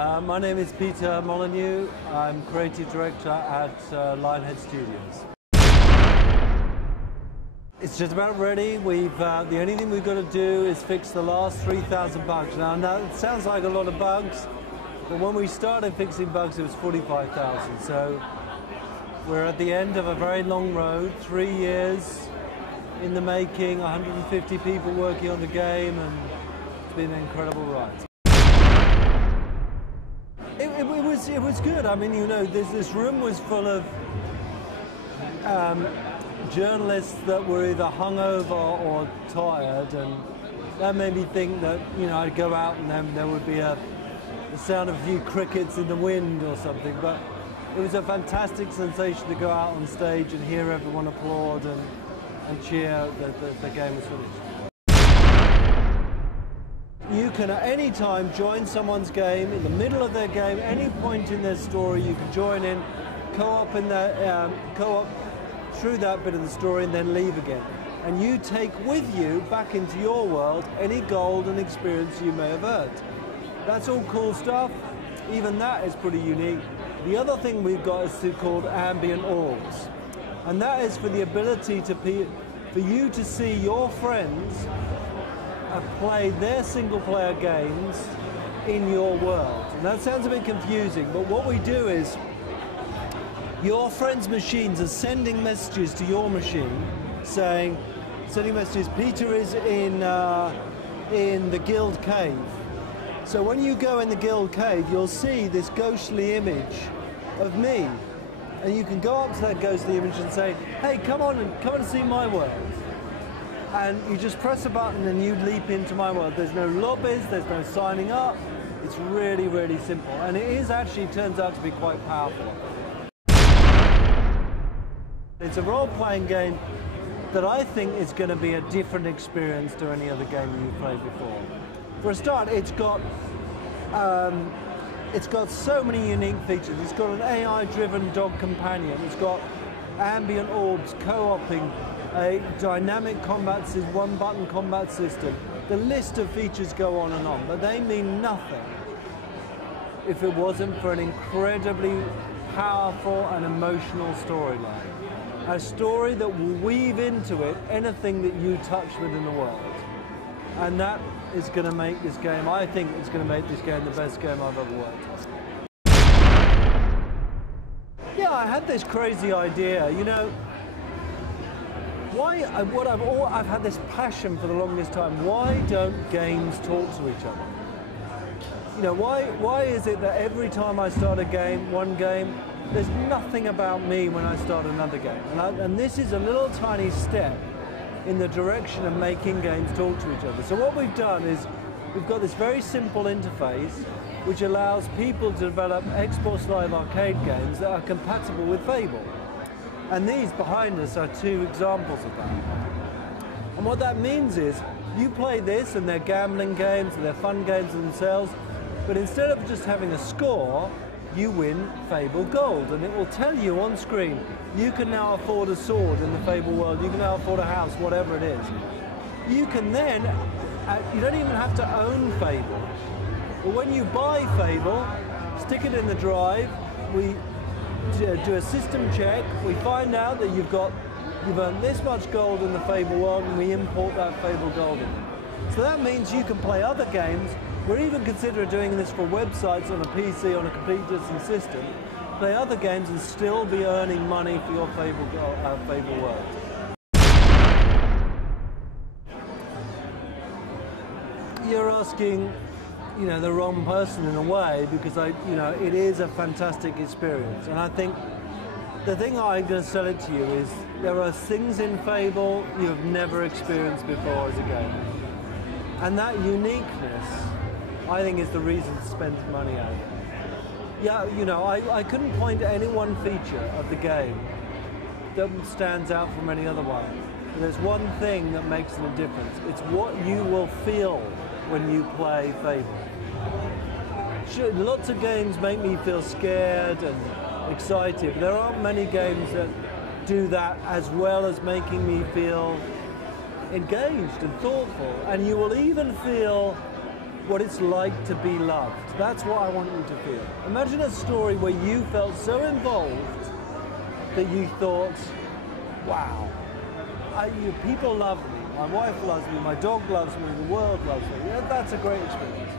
My name is Peter Molyneux. I'm creative director at Lionhead Studios. It's just about ready. The only thing we've got to do is fix the last 3,000 bugs. Now, it sounds like a lot of bugs, but when we started fixing bugs, it was 45,000. So we're at the end of a very long road, 3 years in the making, 150 people working on the game, and it's been an incredible ride. It was good. I mean, you know, this room was full of journalists that were either hungover or tired, and that made me think that, you know, I'd go out and then there would be the sound of a few crickets in the wind or something. But it was a fantastic sensation to go out on stage and hear everyone applaud and cheer that the game was finished. You can at any time join someone's game, in the middle of their game, any point in their story, you can join in, co-op through that bit of the story and then leave again. And you take with you back into your world any gold and experience you may have earned. That's all cool stuff. Even that is pretty unique. The other thing we've got is called ambient orbs. And that is for the ability for you to see your friends play their single-player games in your world. And that sounds a bit confusing, but what we do is your friends' machines are sending messages to your machine, sending messages, Peter is in the Guild Cave. So when you go in the Guild Cave, you'll see this ghostly image of me. And you can go up to that ghostly image and say, hey, come on and see my world. And you just press a button and you leap into my world. There's no lobbies, there's no signing up. It's really, really simple. And it actually turns out to be quite powerful. It's a role-playing game that I think is going to be a different experience to any other game you've played before. For a start, it's got so many unique features. It's got an AI-driven dog companion. It's got ambient orbs, co-oping, a dynamic combat system, one-button combat system. The list of features go on and on, but they mean nothing if it wasn't for an incredibly powerful and emotional storyline. A story that will weave into it anything that you touch within the world. And that is going to make this game, I think it's going to make this game the best game I've ever worked on. Yeah, I had this crazy idea, you know, I've had this passion for the longest time. Why don't games talk to each other? You know, why is it that every time I start one game, there's nothing about me when I start another game? And this is a little tiny step in the direction of making games talk to each other. So what we've done is we've got this very simple interface which allows people to develop Xbox Live Arcade games that are compatible with Fable. And these behind us are two examples of that. And what that means is you play this and they're gambling games and they're fun games themselves, but instead of just having a score, you win Fable Gold, and it will tell you on screen, you can now afford a sword in the Fable world, you can now afford a house, whatever it is. You can then, you don't even have to own Fable, but when you buy Fable, stick it in the drive, we do a system check, we find out that you've earned this much gold in the Fable world, and we import that Fable gold in. So that means you can play other games. We're even considering doing this for websites on a PC on a complete different system. Play other games and still be earning money for your Fable world. You're asking, you know, the wrong person in a way, because it is a fantastic experience. And I think the thing I'm going to sell it to you is there are things in Fable you have never experienced before as a gamer. And that uniqueness, I think, is the reason to spend money on it. Yeah, you know, I couldn't point to any one feature of the game that stands out from any other one. But there's one thing that makes it a difference. It's what you will feel when you play Fable. Sure, lots of games make me feel scared and excited, but there aren't many games that do that as well as making me feel engaged and thoughtful. And you will even feel what it's like to be loved. That's what I want you to feel. Imagine a story where you felt so involved that you thought, wow, people love me, my wife loves me, my dog loves me, the world loves me. Yeah, that's a great experience.